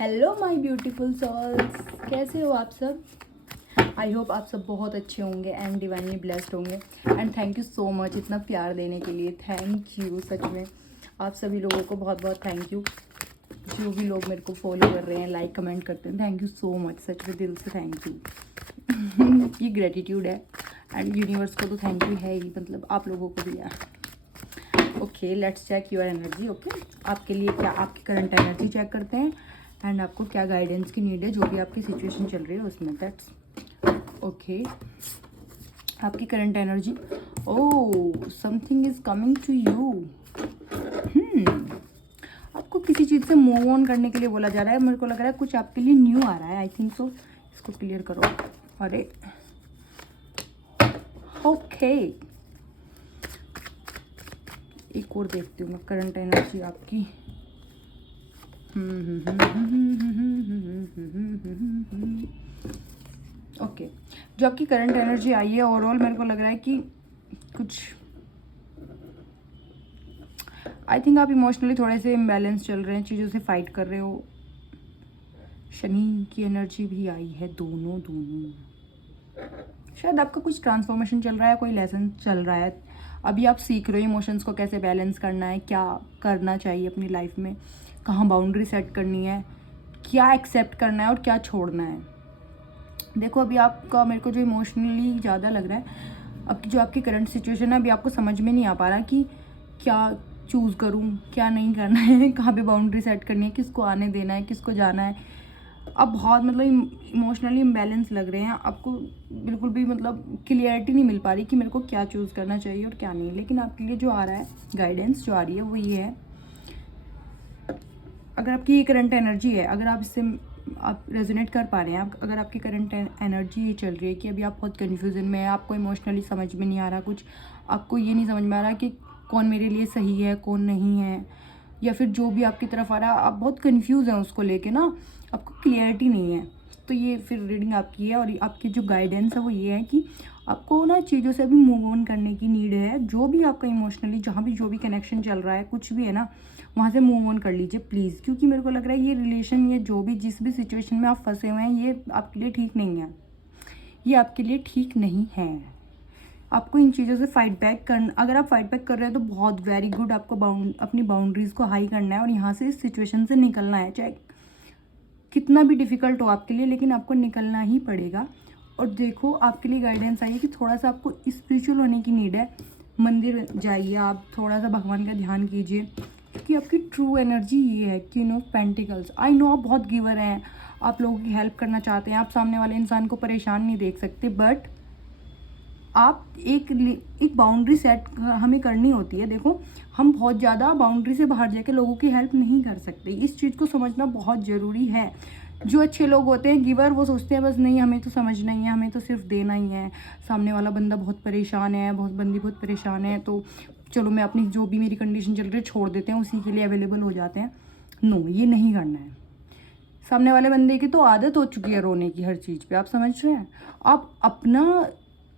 Hello my beautiful souls, कैसे हो आप सब। आई होप आप सब बहुत अच्छे होंगे एंड डिवाइनली ब्लेस्ड होंगे। And thank you so much इतना प्यार देने के लिए। थैंक यू, सच में आप सभी लोगों को बहुत बहुत थैंक यू। जो भी लोग मेरे को फॉलो कर रहे हैं, लाइक कमेंट करते हैं, थैंक यू सो मच, सच में दिल से थैंक यू। ये ग्रेटिट्यूड है एंड यूनिवर्स को तो थैंक यू है ही, मतलब आप लोगों को भी है। Okay, let's check your energy. Okay, आपके लिए क्या, आपकी करंट एनर्जी चेक करते हैं एंड आपको क्या गाइडेंस की नीड है, जो भी आपकी सिचुएशन चल रही है उसमें। That's okay. आपकी current energy, oh something is coming to you. आपको किसी चीज़ से मूव ऑन करने के लिए बोला जा रहा है। मेरे को लग रहा है कुछ आपके लिए न्यू आ रहा है। I think so. इसको क्लियर करो। अरे ओके, एक और देखती हूँ मैं करंट एनर्जी आपकी। ओके, जो आपकी करंट एनर्जी आई है ओवरऑल, मेरे को लग रहा है कि कुछ, आई थिंक आप इमोशनली थोड़े से इम्बैलेंस चल रहे हैं, चीज़ों से फाइट कर रहे हो। शनि की एनर्जी भी आई है, दोनों शायद आपका कुछ ट्रांसफॉर्मेशन चल रहा है, कोई लेसन चल रहा है। अभी आप सीख रहे हो इमोशंस को कैसे बैलेंस करना है, क्या करना चाहिए अपनी लाइफ में, कहाँ बाउंड्री सेट करनी है, क्या एक्सेप्ट करना है और क्या छोड़ना है। देखो अभी आपका, मेरे को जो इमोशनली ज़्यादा लग रहा है, अब जो आपकी करंट सिचुएशन है, अभी आपको समझ में नहीं आ पा रहा कि क्या चूज़ करूँ, क्या नहीं करना है, कहाँ पे बाउंड्री सेट करनी है, किसको आने देना है, किसको जाना है। अब बहुत मतलब इमोशनली इम्बैलेंस लग रहे हैं आपको, बिल्कुल भी मतलब क्लियरिटी नहीं मिल पा रही कि मेरे को क्या चूज़ करना चाहिए और क्या नहीं। लेकिन आपके लिए जो आ रहा है, गाइडेंस जो आ रही है वो ये है, अगर आपकी ये करंट एनर्जी है, अगर आप इससे आप रेजोनेट कर पा रहे हैं, अगर आपकी करंट एनर्जी ये चल रही है कि अभी आप बहुत कन्फ्यूजन में है, आपको इमोशनली समझ में नहीं आ रहा कुछ, आपको ये नहीं समझ में आ रहा कि कौन मेरे लिए सही है कौन नहीं है, या फिर जो भी आपकी तरफ आ रहा है आप बहुत कन्फ्यूज़ हैं उसको लेके ना, आपको क्लियरिटी नहीं है, तो ये फिर रीडिंग आपकी है। और आपकी जो गाइडेंस है वो ये है कि आपको ना चीज़ों से अभी मूव ऑन करने की नीड है। जो भी आपका इमोशनली, जहाँ भी जो भी कनेक्शन चल रहा है, कुछ भी है ना, वहाँ से मूव ऑन कर लीजिए प्लीज़। क्योंकि मेरे को लग रहा है ये रिलेशन, ये जो भी जिस भी सिचुएशन में आप फंसे हुए हैं, ये आपके लिए ठीक नहीं है, ये आपके लिए ठीक नहीं है। आपको इन चीज़ों से फाइट बैक करना, अगर आप फाइट बैक कर रहे हैं तो बहुत वेरी गुड, आपको अपनी बाउंड्रीज़ को हाई करना है और यहाँ से इस सिचुएशन से निकलना है, चाहे कितना भी डिफ़िकल्ट हो आपके लिए, लेकिन आपको निकलना ही पड़ेगा। और देखो आपके लिए गाइडेंस आई है कि थोड़ा सा आपको स्पिरिचुअल होने की नीड है। मंदिर जाइए, आप थोड़ा सा भगवान का ध्यान कीजिए, क्योंकि आपकी ट्रू एनर्जी ये है कि नो पेंटिकल्स। आई नो आप बहुत गिवर हैं, आप लोगों की हेल्प करना चाहते हैं, आप सामने वाले इंसान को परेशान नहीं देख सकते, बट आप एक बाउंड्री सेट हमें करनी होती है। देखो हम बहुत ज़्यादा बाउंड्री से बाहर जाके लोगों की हेल्प नहीं कर सकते, इस चीज़ को समझना बहुत ज़रूरी है। जो अच्छे लोग होते हैं गिवर, वो सोचते हैं बस नहीं हमें तो समझना ही है, हमें तो सिर्फ देना ही है। सामने वाला बंदा बहुत परेशान है, बंदी बहुत परेशान है, तो चलो मैं अपनी जो भी मेरी कंडीशन चल रही है छोड़ देते हैं, उसी के लिए अवेलेबल हो जाते हैं। नो, ये नहीं करना है। सामने वाले बंदे की तो आदत हो चुकी है रोने की हर चीज़ पे, आप समझ रहे हैं। आप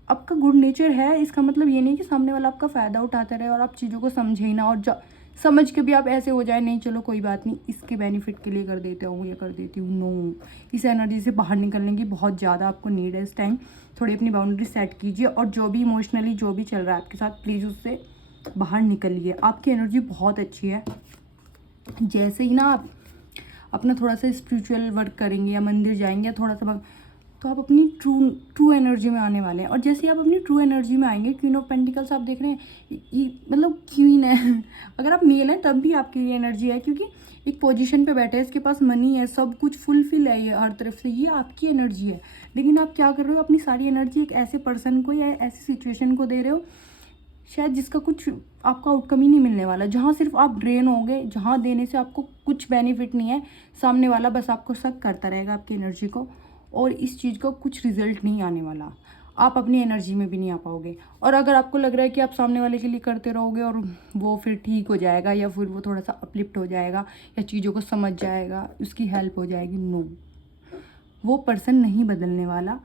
आपका गुड नेचर है, इसका मतलब ये नहीं कि सामने वाला आपका फ़ायदा उठाता रहे और आप चीज़ों को समझे ही ना, और समझ के भी आप ऐसे हो जाए, नहीं चलो कोई बात नहीं, इसके बेनिफिट के लिए कर देता हूँ, ये कर देती हूँ। नो, इस एनर्जी से बाहर निकलने की बहुत ज़्यादा आपको नीड है इस टाइम। थोड़ी अपनी बाउंड्री सेट कीजिए और जो भी इमोशनली जो भी चल रहा है आपके साथ, प्लीज़ उससे बाहर निकलिए। आपकी एनर्जी बहुत अच्छी है। जैसे ही ना आप अपना थोड़ा सा स्पिरिचुअल वर्क करेंगे या मंदिर जाएंगे या थोड़ा सा, तो आप अपनी ट्रू एनर्जी में आने वाले हैं। और जैसे आप अपनी ट्रू एनर्जी में आएंगे, क्वीन ऑफ पेंटिकल्स आप देख रहे हैं, ये मतलब क्वीन है। अगर आप मेल हैं तब भी आपकी ये एनर्जी है, क्योंकि एक पोजीशन पे बैठे हैं, इसके पास मनी है, सब कुछ फुलफिल है ये हर तरफ से, ये आपकी एनर्जी है। लेकिन आप क्या कर रहे हो, अपनी सारी एनर्जी एक ऐसे पर्सन को या ऐसी सिचुएशन को दे रहे हो शायद जिसका कुछ आपको आउटकम ही नहीं मिलने वाला, जहाँ सिर्फ आप ड्रेन होंगे, जहाँ देने से आपको कुछ बेनिफिट नहीं है। सामने वाला बस आपको शक करता रहेगा आपकी एनर्जी को, और इस चीज़ का कुछ रिजल्ट नहीं आने वाला, आप अपनी एनर्जी में भी नहीं आ पाओगे। और अगर आपको लग रहा है कि आप सामने वाले के लिए करते रहोगे और वो फिर ठीक हो जाएगा, या फिर वो थोड़ा सा अपलिफ्ट हो जाएगा, या चीज़ों को समझ जाएगा, उसकी हेल्प हो जाएगी, नो, वो पर्सन नहीं बदलने वाला।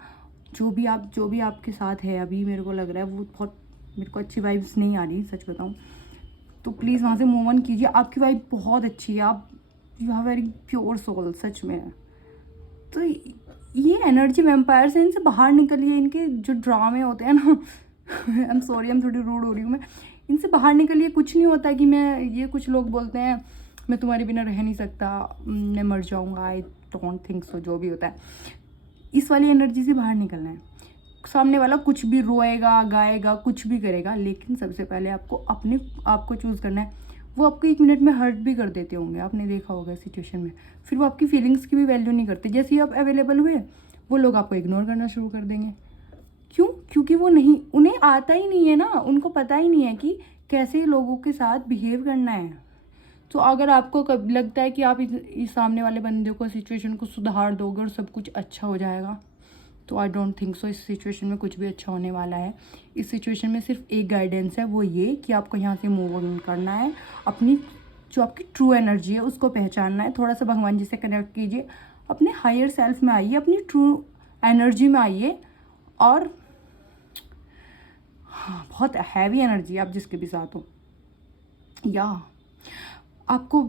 जो भी आपके साथ है अभी, मेरे को लग रहा है वो बहुत, मेरे को अच्छी वाइब्स नहीं आ रही, सच बताऊं तो प्लीज़ वहाँ से मूव ऑन कीजिए। आपकी वाइब बहुत अच्छी है, आप you have very pure soul, सच में। तो ये एनर्जी वैम्पायर्स हैं, इनसे बाहर निकलिए। इनके जो ड्रामे होते हैं ना आई एम सॉरी, I'm थोड़ी रूड हो रही हूँ मैं। इनसे बाहर निकलिए। कुछ नहीं होता कि मैं, ये कुछ लोग बोलते हैं मैं तुम्हारे बिना रह नहीं सकता, मैं मर जाऊँगा, आई डोंट थिंक सो, जो भी होता है। इस वाली एनर्जी से बाहर निकलना है। सामने वाला कुछ भी रोएगा, गाएगा, कुछ भी करेगा, लेकिन सबसे पहले आपको अपने आप को चूज़ करना है। वो आपको 1 मिनट में हर्ट भी कर देते होंगे, आपने देखा होगा सिचुएशन में। फिर वो आपकी फीलिंग्स की भी वैल्यू नहीं करते। जैसे ही आप अवेलेबल हुए, वो लोग आपको इग्नोर करना शुरू कर देंगे। क्यों? क्योंकि वो नहीं, उन्हें आता ही नहीं है ना, उनको पता ही नहीं है कि कैसे लोगों के साथ बिहेव करना है। तो अगर आपको कब लगता है कि आप इस सामने वाले बंदे को, सिचुएशन को सुधार दोगे और सब कुछ अच्छा हो जाएगा, तो आई डोंट थिंक सो। इस सिचुएशन में कुछ भी अच्छा होने वाला है। इस सिचुएशन में सिर्फ एक गाइडेंस है, वो ये कि आपको यहाँ से मूव ऑन करना है। अपनी जो आपकी ट्रू एनर्जी है उसको पहचानना है। थोड़ा सा भगवान जी से कनेक्ट कीजिए, अपने हायर सेल्फ में आइए, अपनी ट्रू एनर्जी में आइए। और हाँ, बहुत हैवी एनर्जी आप जिसके भी साथ हो, या आपको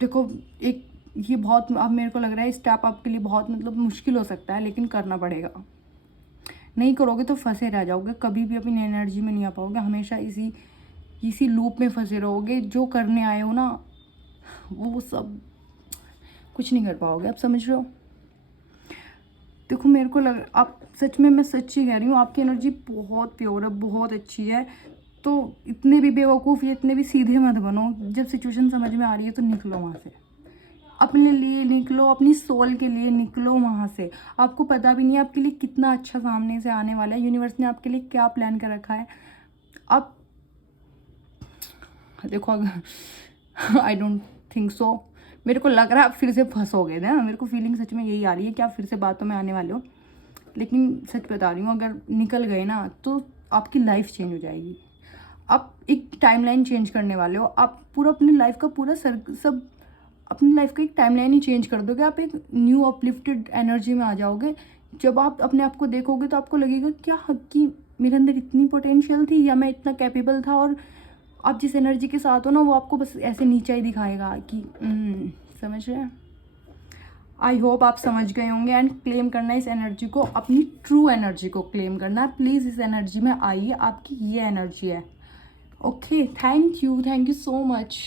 देखो, एक ये बहुत, अब मेरे को लग रहा है स्टेप आपके लिए बहुत मतलब मुश्किल हो सकता है, लेकिन करना पड़ेगा। नहीं करोगे तो फंसे रह जाओगे, कभी भी अपनी एनर्जी में नहीं आ पाओगे, हमेशा इसी लूप में फंसे रहोगे। जो करने आए हो ना, वो सब कुछ नहीं कर पाओगे। आप समझ रहे हो? देखो, मेरे को लग, आप सच में, मैं सच्ची कह रही हूँ, आपकी एनर्जी बहुत प्योर है, बहुत अच्छी है। तो इतने भी बेवकूफ़ या इतने भी सीधे मत बनो। जब सिचुएशन समझ में आ रही है तो निकलो वहाँ से, अपने लिए निकलो, अपनी सोल के लिए निकलो वहाँ से। आपको पता भी नहीं है आपके लिए कितना अच्छा सामने से आने वाला है, यूनिवर्स ने आपके लिए क्या प्लान कर रखा है। आप देखो, अगर आई डोंट थिंक सो, मेरे को लग रहा है आप फिर से फंसोगे ना, मेरे को फीलिंग सच में यही आ रही है कि आप फिर से बातों में आने वाले हो। लेकिन सच बता रही हूँ, अगर निकल गए ना तो आपकी लाइफ चेंज हो जाएगी। आप एक टाइमलाइन चेंज करने वाले हो। आप पूरा अपनी लाइफ का पूरा सब अपनी लाइफ का एक टाइमलाइन ही चेंज कर दोगे। आप एक न्यू अपलिफ्टेड एनर्जी में आ जाओगे। जब आप अपने आप को देखोगे तो आपको लगेगा क्या कि मेरे अंदर इतनी पोटेंशियल थी, या मैं इतना कैपेबल था। और आप जिस एनर्जी के साथ हो ना, वो आपको बस ऐसे नीचा ही दिखाएगा कि समझ रहे हैं। आई होप आप समझ गए होंगे। एंड क्लेम करना है इस एनर्जी को, अपनी ट्रू एनर्जी को क्लेम करना है। प्लीज़ इस एनर्जी में आइए, आपकी ये एनर्जी है। Okay, thank you so much.